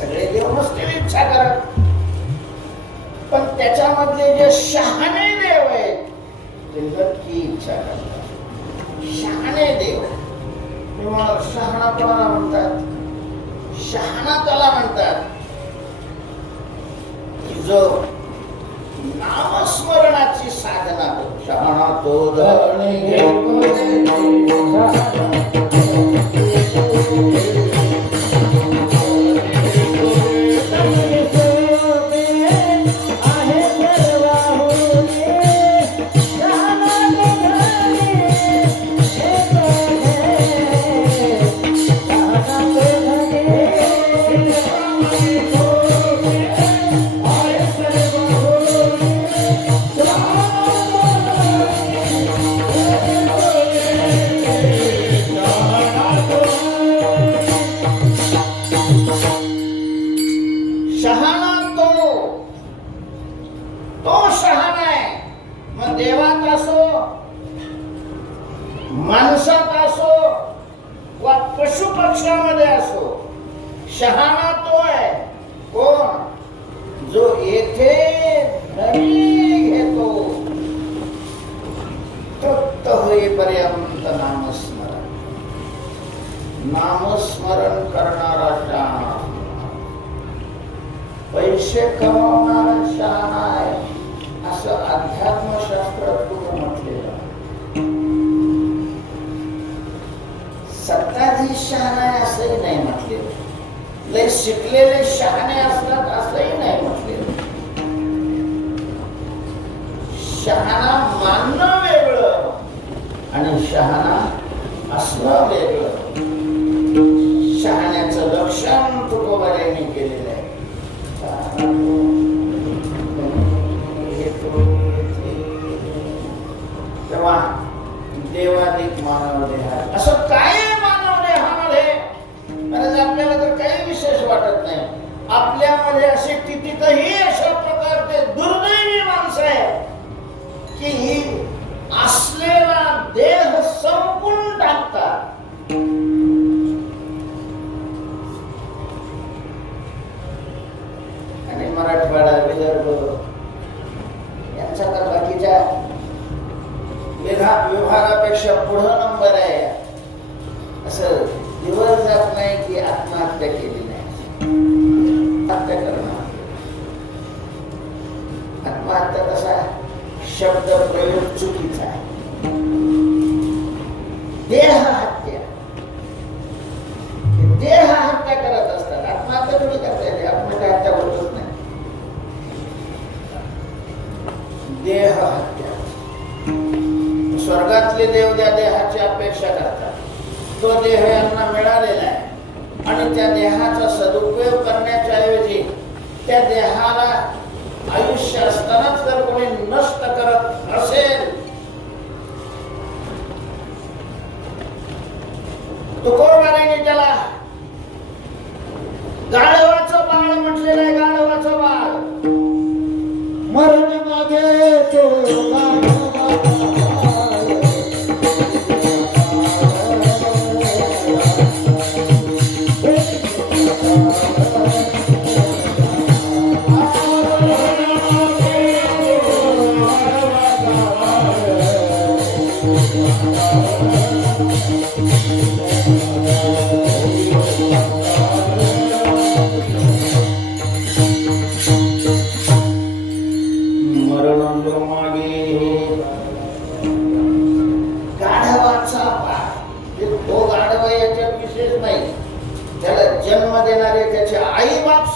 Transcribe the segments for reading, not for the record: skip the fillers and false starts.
सगळे देव नसतील इच्छा करत, पण त्याच्यामधले जे शहाणे देव आहेत ते नक्की इच्छा करतात. शहाणे देव किंवा शहाणा कोणाला म्हणतात? शहाणा त्याला म्हणतात जो नामस्मरणाची साधना हो. शहाणा तो माणसात असो वा पशु पक्ष्यामध्ये असो, शहाणा तो आहे कोण? जो येथे धनी घेतो तृप्त होईपर्यंत नामस्मरण. नामस्मरण करणारा शहाणा, पैसे कमावणारा शहाणा आहे असं अध्यात्मशास्त्रात कुठं म्हटलेलं. सत्ताधीश शहाणा आहे असंही नाही म्हटलेलं. लय शिकलेले शहाणे असतात असंही नाही म्हटलेलं. शहाणा मानणं वेगळं आणि शहाणा असणं वेगळं. शहाण्याचं लक्षण तुकोबाऱ्यांनी केलेलं आहे. तेव्हा देवाधिक मानव देह असं काय मानव देहामध्ये, आणि आपल्याला तर काही विशेष वाटत नाही. आपल्यामध्ये असे कितीतरी अशा प्रकारचे दुर्दैवी माणसं आहेत की ही असलेला देह संपून टाकतात. आणि मराठवाडा, विदर्भ यांचा तर बाकीच्या विभागापेक्षा पुढे नंबर आहे. असं दिवस जात नाही की आत्महत्या केली नाही. हत्या करणं, आत्महत्या कसा शब्द प्रयोग चुकीचा आहे. देह हत्या, देह हत्या करत असतात. आत्महत्या थोडी करता येते, आत्महत्या हत्या होतच नाही. देह हत्या. स्वर्गातले देव त्या देहाची अपेक्षा करतात. तो देह यांना मिळालेला आहे आणि त्या देहाचा सदुपयोग करण्याच्या ऐवजी त्या देहाला आयुष्य असतानाच जर कोणी नष्ट करत असेल, तुकोबाराने त्याला गाढवाचं बाळ म्हटलेलं आहे. गाढवाचं बाळ मरण मागे तो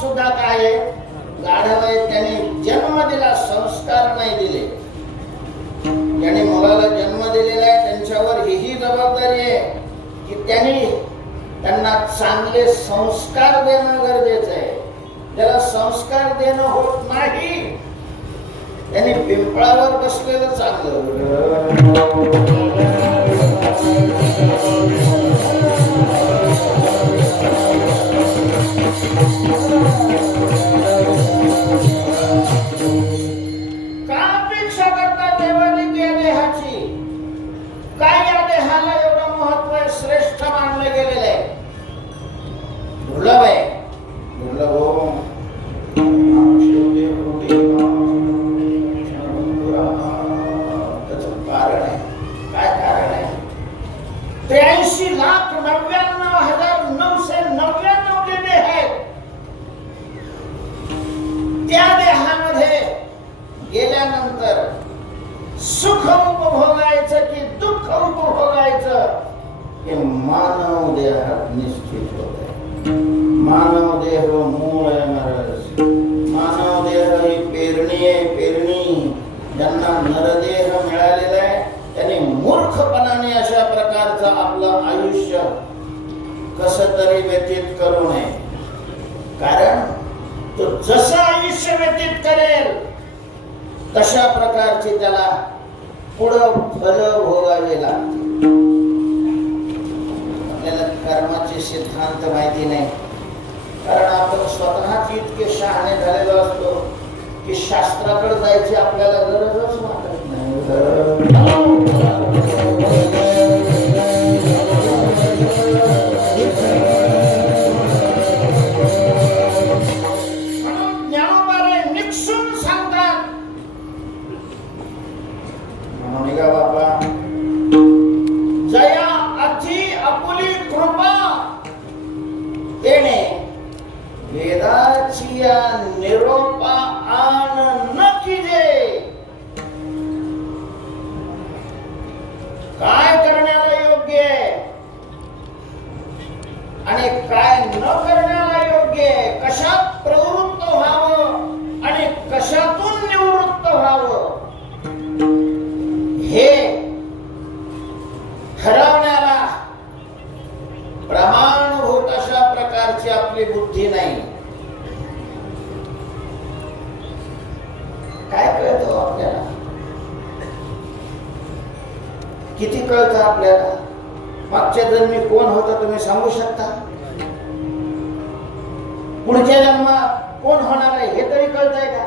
सुद्धा काय गाढव आहे, त्यांनी जन्म दिला, संस्कार नाही दिले, ज्यांनी मुलाला जन्म दिलेला आहे त्यांच्यावर ही जबाबदारी आहे की त्यांना चांगले संस्कार देणं गरजेचं आहे. ज्याला संस्कार देणं होत नाही त्यांनी पिंपळावर बसलेलं चांगलं. का अपेक्षा करतात देवानी या देहाची? काय या देहाला एवढं महत्व आहे, श्रेष्ठ मानलं गेलेलं आहे, दुर्लभ आहे, दुर्लभ हो. कारण आहे काय? कारण आहे 83,99,999 जे देह आहेत त्या देहामध्ये गेल्यानंतर सुख उपभोगायचं की दुःख उपभोगायचं हे मानव देहात निश्चित होत आहे. मानव देह मूळ आहे महाराज. मानव देह ही पेरणी आहे, पेरणी. ज्यांना नरदेह मिळालेला आहे त्यांनी मूर्खपणाने अशा प्रकारचं आपलं आयुष्य कसं तरी व्यतीत करू नये. कारण तो जसं आयुष्य व्यतीत करेल तशा प्रकारची त्याला पुढं फल भोगावे लागते. आपल्याला कर्माचे सिद्धांत माहिती नाही, कारण आपण स्वतःच इतके शहाणे झालेलो असतो की शास्त्राकडे जायची आपल्याला गरजच वाटत नाही. म्हणून ज्ञानोबारे निक्षून सांगतात, म्हणून का बाबा जया अति आपुली कृपा तेने वेदाची निरोपा आन न कीजे. काय करण्याला योग्य आहे आणि काय न करण्याला योग्य आहे, कशात प्रवृत्त व्हावं आणि कशातून निवृत्त व्हावं हे ठरवण्याला प्रमाणभूत अशा प्रकारची आपली बुद्धी नाही. काय कळतं आपल्याला? किती कळतं आपल्याला? मागच्या जन्मी कोण होता तुम्ही सांगू शकता? पुढच्या जन्मात कोण होणार आहे हे तरी कळतंय का?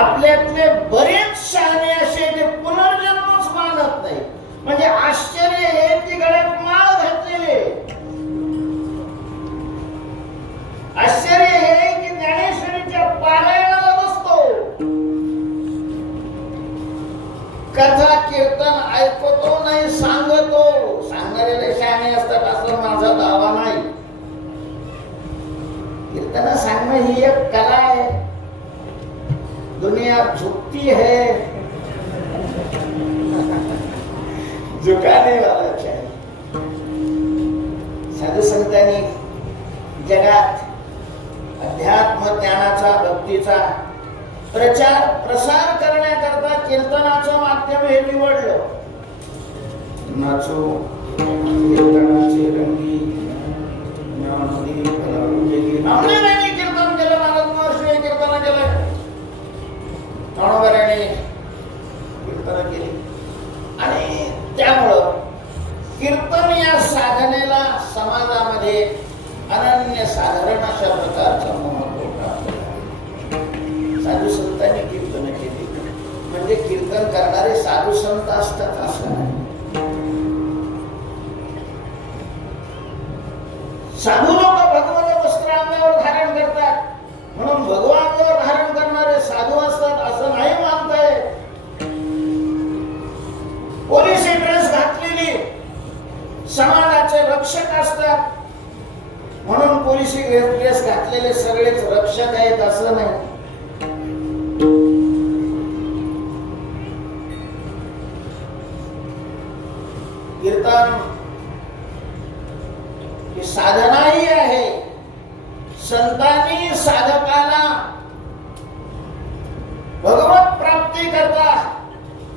आपल्यातले बरेच शहाणे असे ते पुनर्जन्मच मानत नाही. म्हणजे आश्चर्य हे ती गळ्यात माळ घातलेले. आश्चर्य हे की ज्ञानेश्वरीच्या पारायणाला बसतो, कथा कीर्तन ऐकतो नाही, सांगतो. सांगणारे शहाणे असतात असं माझा दावा नाही. कीर्तन सांगणं ही एक कला आहे. दुनिया झुकती है, झुकाने वाला चाहिए. साधू संतांनी जगात अध्यात्म ज्ञानाचा, भक्तीचा प्रचार प्रसार करण्याकरता कीर्तनाचं माध्यम हे निवडलं. नाचो कीर्तनाचे रंगी नामदेवांनी कीर्तन केलं, नारद महर्षी कीर्तन केलं, ज्ञानोबांनी कीर्तन केली. आणि त्यामुळं कीर्तन या साधनेला समाजामध्ये अनन्य साधारण अशा प्रकारचं महत्व प्राप्त झालं. साधू संतांनी कीर्तन केली म्हणजे कीर्तन करणारे साधू संत असतात असं नाही. साधू लोक भगवत वस्त्र अंगावर धारण करतात म्हणून भगवानावर धारण करणारे साधू असतात असं नाही मानताय. पोलिसी ड्रेस घातलेली समाजाचे रक्षक असतात म्हणून पोलिसी ड्रेस घातलेले सगळेच रक्षक आहेत असं नाही. कीर्तन ही साधनाही आहे. संतांनी साधकाला भगवत प्राप्ती करता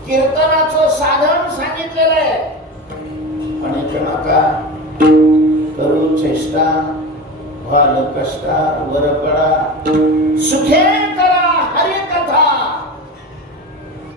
कीर्तनाचं साधन सांगितलेलं आहे. अनेक नका करू चेष्टा, व्हाल कष्टा वर पडा, सुखे